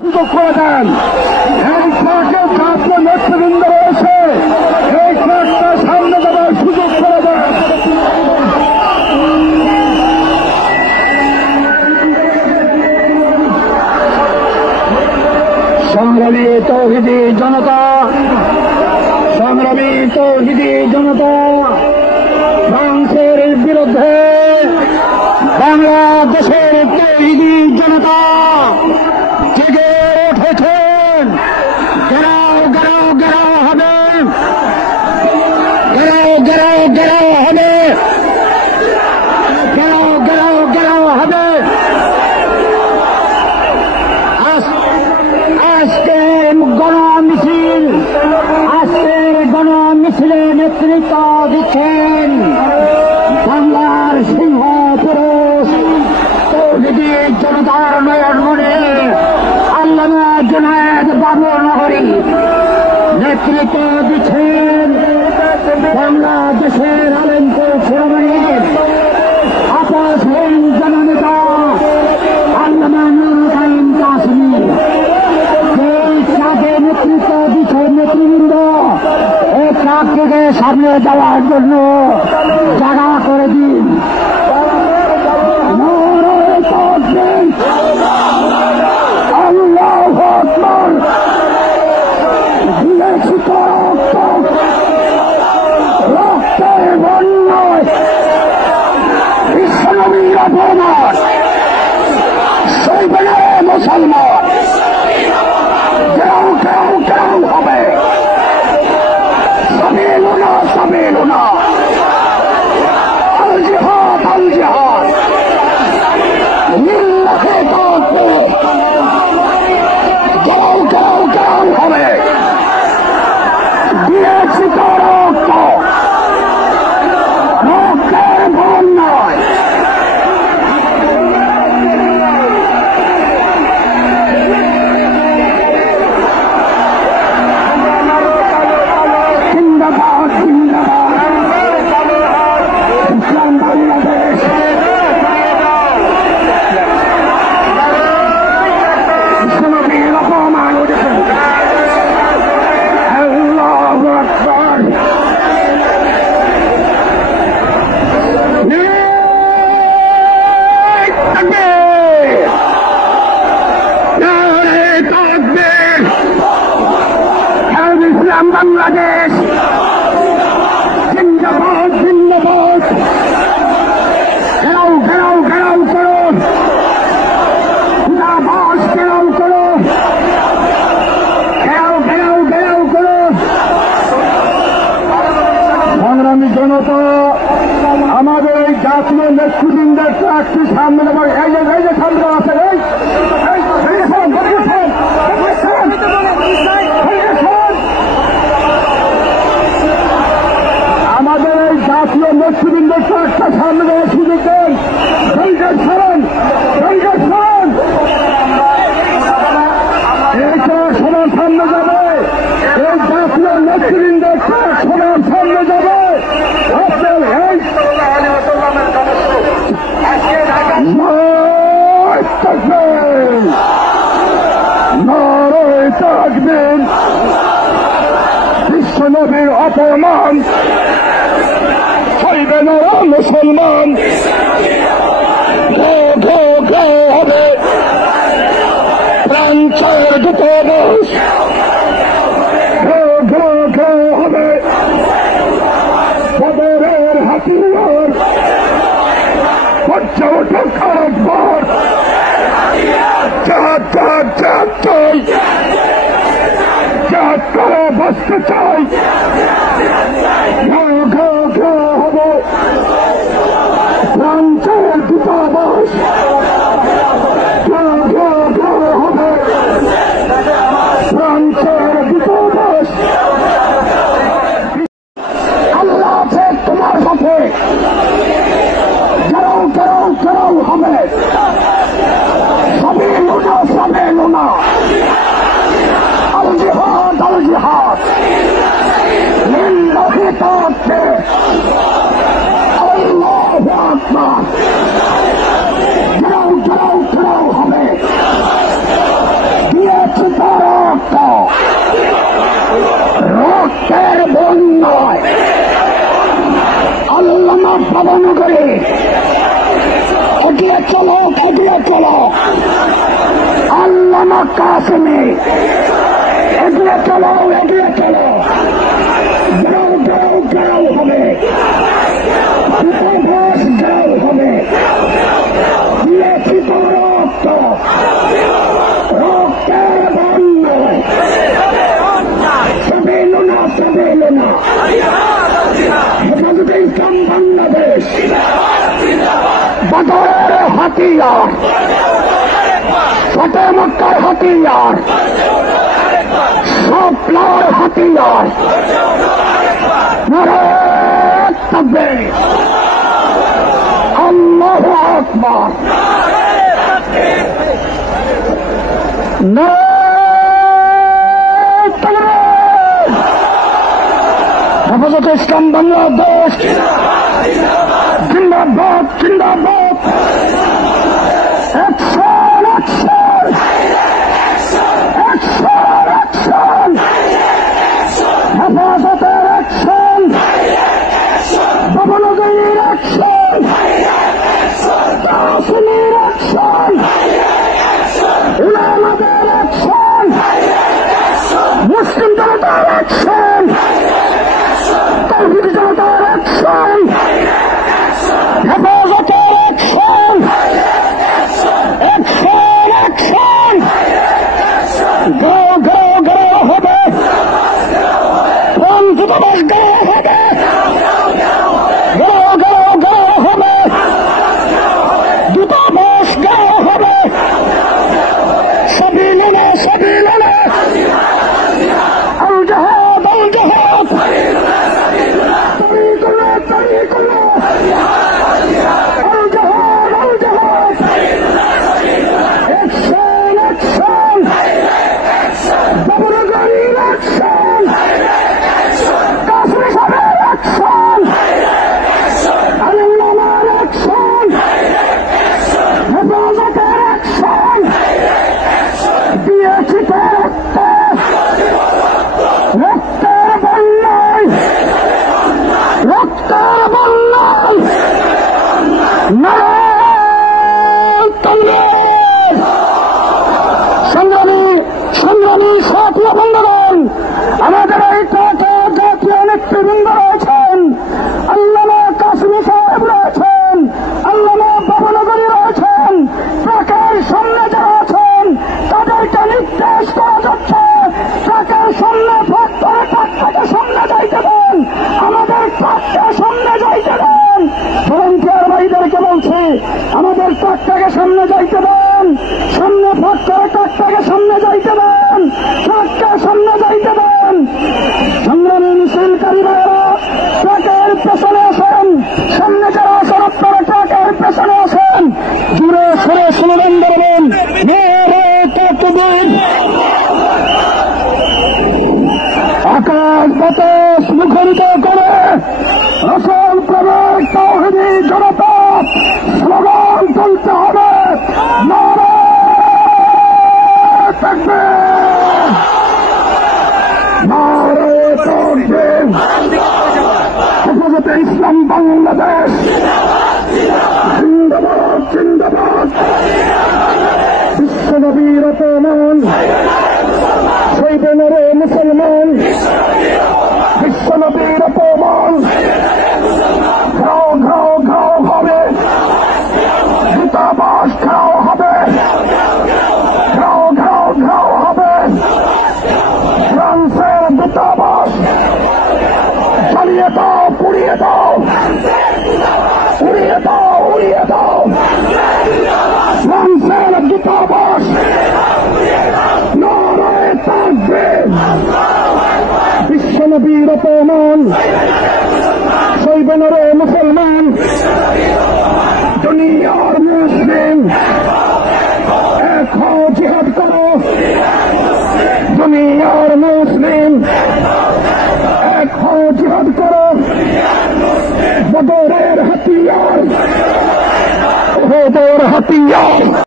সুযোগ করে দেন। এই ট্রাকে ছাত্র নেতৃবৃন্দ রয়েছে, এই ট্রাকটা সামনে যাওয়ার সুযোগ করে দেন। সংগ্রামী তৌহিদি জনতা, সংগ্রামী তৌহিদি জনতা, ফ্রান্সের বিরুদ্ধে বাংলাদেশের তৌহিদি জনতা জেগে উঠেছেন। গেরাও গেরাও গেরাও হবে, গেরাও গেরাও গেরাও হবে, গেরাও গেরাও গেরাও হবে। আজকের গণমিছিল, আজকের গণমিছিলের নেতৃত্ব দিচ্ছেন বাংলার সিংহ পুরুষ তৌহিদি জনতার নয়নমণি আল্লামা জুনায়েদ বাবুনগরী। নেতৃত্ব দিচ্ছেন বাংলাদেশের আলেমপুর শিরোমণির আপসহীন জননেতা আল্লামা নুরুল কায়ুম কাসেমী। এই ট্রাকে নেতৃত্ব দিচ্ছেন নেতৃবৃন্দ। এই ট্রাক থেকে সামনে যাওয়ার জন্য জায়গা করে দিন। আল্লাহু আকবার। রক্তের বন্যায় বিশ্বনবীর অপমান সইবে না মুসলমান। কেউ কেউ কেউ হবে, সাবিলুনা সাবিলুনা, আল জিহাদ আল জিহাদ, লিল্লাহি তাওফীক। কেউ কেউ কেউ হবে, দিয়েছি তো রক্ত, রক্তের বন্যায়। জিন্দাবাদ জিন্দাবাদ, ইসলাম বাংলাদেশ। বিশ্বনবীর অপমান উঠেছে। আল্লাহু আকবার। ইসলাম বাংলাদেশ জিন্দাবাদ জিন্দাবাদ। ঘেরাও ঘেরাও ঘেরাও করো, জিন্দাবাদ ঘেরাও করো, ঘেরাও ঘেরাও ঘেরাও করো। সংগ্রামী জনতা, আমাদের এই জাতীয় নেতৃবৃন্দের ট্রাকটি সামনে যাবার এই যে সামনে আছে, আমাদের এই জাতীয় নেতৃবৃন্দের ট্রাকটা সামনে যাওয়ার সুযোগ দেন। সৈন্যের সরণ, সৈন্যের সরণ। এই ট্রাক সবার সামনে যাবে, এই জাতীয় নেতৃবৃন্দের ট্রাক সবার সামনে যাবে। আপনার এই নারায়ে তাকবীর। বিশ্বনবীর অপমান সইবে না মুসলমান। হবে ফ্রান্সের দূতাবাস, হবে বদরের হাতিয়ার, পর্যটক আকবর। জাহাজ জাহাজ জাহাজ চাই, জাহাজ করা বসতে চাই। হবে ফ্রান্সের দূতাবাস, হবে ফ্রান্সের দূতাবাস। আল্লাহ আছে তোমার সাথে। কেরাও কেরাও কেরাও হবে, সাবিলুনা সাবিলুনা, আল জিহাদ আল জিহাদ, লিল্লাহি নবনগরে এগিয়ে চলো, এগিয়ে চলো। আল্লামা কাসেমে এগিয়ে চলো, এগিয়ে চলো। গাও গাও গাও হবে, উপবাস গাও হবে। দিয়েছি তো রক্ত, রক্তের বন্যায় তবে এলো না, তবে এলো না। হেফাজতে ইসলাম বাংলাদেশ বদরের হাতিয়ার, ফতে মক্কার হাতিয়ার, স্বপ্নার হাতিয়ার। নারায়ে তাকবীর, আল্লাহু আকবার। নারায়ে তাকবীর। হেফাজতে ইসলাম বাংলাদেশ জিন্দাবাদ, জিন্দাবাদ। Action, action, action, action. হেফাজতের অ্যাকশন, নবনগরীর অ্যাকশন, কাসেমের অ্যাকশন, উলামাদের অ্যাকশন, মুসলিম জনতার অ্যাকশন, তাওহীদি জনতার অ্যাকশন, হেফাজতের অ্যাকশন, অ্যাকশন, অ্যাকশন। গাও গাও গাও হবে, দূতাবাস গাও হবে, গাও গাও গাও হবে, দূতাবাস গাও হবে। সাবিলুনা, সাবিলুনা, আল জিহাদ, আল জিহাদ, তরিকুল্লাহ, তরিকুল্লাহ, আল জিহাদ, আল জিহাদ। অ্যাকশন, অ্যাকশন, নবনগরীর অ্যাকশন, কাসেম সাহেবের অ্যাকশন, আল্লামার অ্যাকশন, হেফাজতের অ্যাকশন। দিয়েছি তো রক্ত, রক্তের বন্যায়, রক্তের বন্যায়। নারায়ে তাকবীর। সংগ্রামী, সংগ্রামী সাথী বন্ধুগণ, আমাদের এই ট্রাকে জাতীয় নেতৃবৃন্দ রয়েছেন। আল্লামা কাসেমী সাহেব রয়েছেন, আল্লামা নবনগরী রয়েছেন। ট্রাকের সামনে যারা আছেন তাদেরকে নির্দেশ করা যাচ্ছে ট্রাকের সামনে ফাঁক করে ট্রাকটাকে সামনে যাইতে দেন, আমাদের ট্রাককে সামনে যাইতে দেন। ভলান্টিয়ার ভাইদেরকে বলছি, আমাদের ট্রাকটাকে সামনে যাইতে দেন, সামনে ফাঁক করে ট্রাকটাকে সামনে যাইতে দেন, ট্রাককে সামনে যাইতে দেন। সংগ্রামী মিছিলকারী ভাইয়েরা ট্রাকের পেছনে আসেন, সামনে যারা আসেন আপনারা ট্রাকের পেছনে আসেন। জুড়ে সরে স্লোগান দেবেন, নারায়ে তাকবীর। আকাশ বাতাস মুখরিত করে রসুল প্রেমের তাওহীদি জনতা স্লোগান তুলতে হবে, নারায়ে তাকবীর, নারায়ে তাকবীর। হেফাজতে ইসলাম বাংলাদেশ জিন্দাবাদ, জিন্দাবাদ। বিশ্বনবীর অপমান সইবে রে মুসলমান, বিশ্বনবীর অপমান ঘাও ঘাও ঘাও হবে, দূতাবাস ঘাও হবে, ঘাও ঘাও ঘাও হবে। ফ্রান্সের দূতাবাস জ্বালিয়ে দাও, পুড়িয়ে দাও, উড়িয়ে দাও, উড়িয়ে দাও। ফ্রান্সের দূতাবাস। নারায়ে তাকবীর। বিশ্বনবীর অপমান সইবে না রে মুসলমান, দুনিয়ার মুসলিম এক হও, জিহাদ করো। দুনিয়ার মুসলিম এক হও, জিহাদ করো। বদরের হাতিয়ার, বদর হাতিয়ার।